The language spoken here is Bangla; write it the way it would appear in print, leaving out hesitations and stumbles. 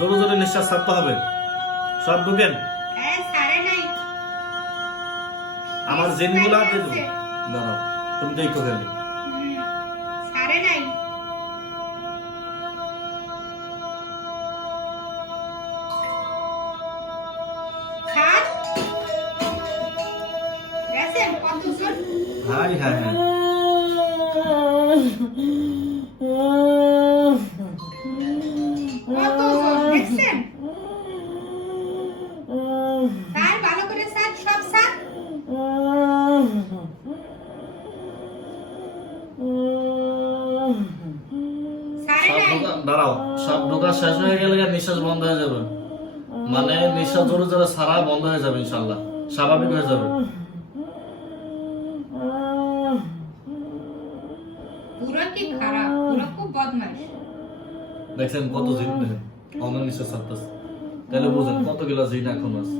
জোরে জোরে নিঃশ্বাস ছাড়তে হবে। সব ঢুকেন। আমার জিনগুলা দিয়ে দেবো। দাঁড়াও, তুমি দেখো খালি। High high high. দাঁড়াও, সব ঢোকা শেষ হয়ে গেলে নিঃশ্বাস বন্ধ হয়ে যাবে, মানে নিঃশ্বাস জোরে জোরে ছাড়া বন্ধ হয়ে যাবে, ইনশাল্লাহ স্বাভাবিক হয়ে যাবে। দেখছেন কত জিন, দেখেন অন্য নিঃশ্বাস ছাড়তেছে, তাহলে বুঝেন কত গেলা জিন এখন আছে।